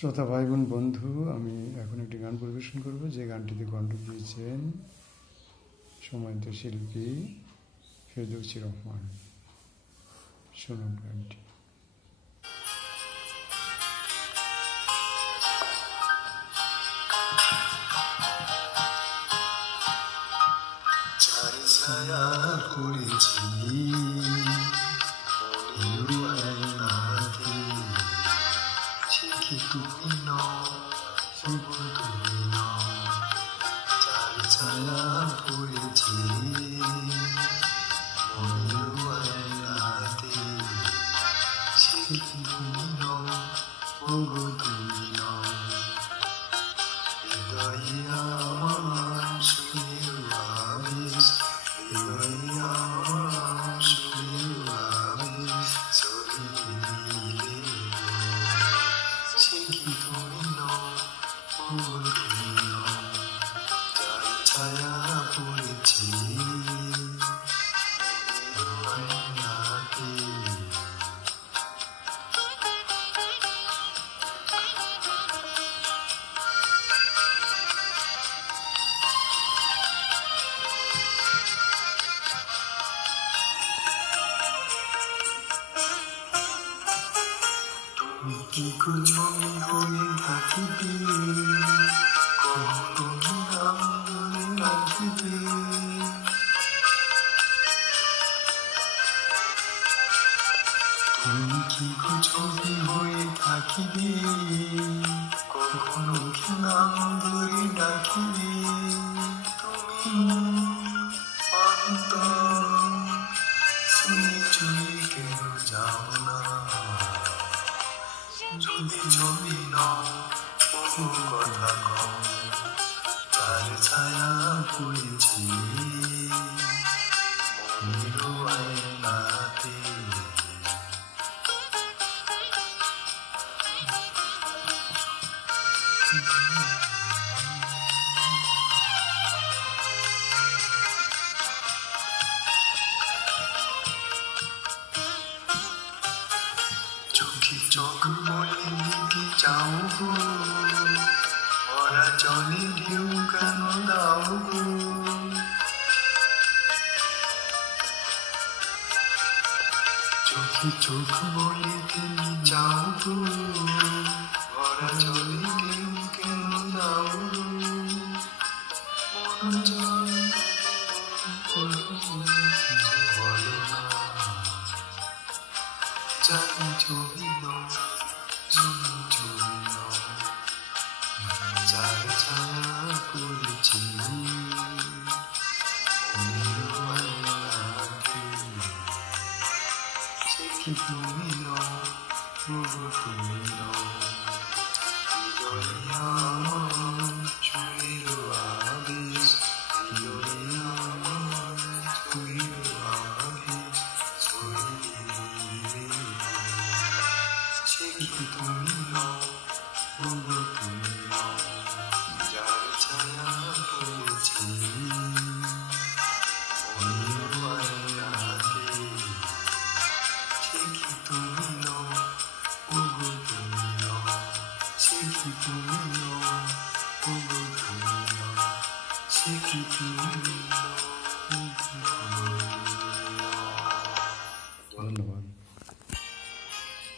শ্রোতা ভাই বোন বন্ধু, আমি এখন একটি গান পরিবেশন করব, যে গানটিতে কণ্ঠ দিয়েছেন সম্মানিত শিল্পী ফেরদৌসী রহমান। শুনুন গানটি। ছায়া পড়েছি তুমি নও, তুমি নও, চার ছায়া পড়েছি ময়ূরাতে, সে কি তুমি নও, ওগো তুমি নও, হৃদয়ে আমার শুয়ে আবেশ, হৃদয়ে আমার শুয়ে আবেশ, চলে দিলে সে কি তুমি নও, ওগো তুমি নও, যার ছায়া পড়েছি আয়নাতে। তুমি কি ছবি হয়ে থাকিবে, কখনো কি নাম ধরে রাখিবে, তুমি কি ছবি হয়ে থাকিবে, কখনো কি নাম ধরে ডাকিবে, তুমি অন্তর শুনে চুরি কেন যাও না, যদি ছবি নাও কথা কও, তার ছায়া পড়েছি আয়নাতে। চোখে চোখ বলে দিকে যাও গো, ওরা জলে ঢেউ কেন দাও গো, চোখে চোখ বলে দিকে যাও গো, ওরা জলে ঢেউ কেন দাও গো, মন জল বলো না, জানি ছবি নও, ছবি নও, যার ছায়া পড়েছি আয়নাতে, সে কি তুমি নও, ওগো তুমি নও, হৃদয়ে আমার ছুঁয়ে আবেশ, হৃদয়ে আমার ছুঁয়ে আবেশ, ছুঁয়ে দিলে সে কি তুমি নও, ওগো তুমি নও, যার ছায়া পড়েছি আয়নাতে, সে কি তুমি নও, ওগো তুমি নও, সে কি তুমি নও, ওগো তুমি নও, সে কি তুমি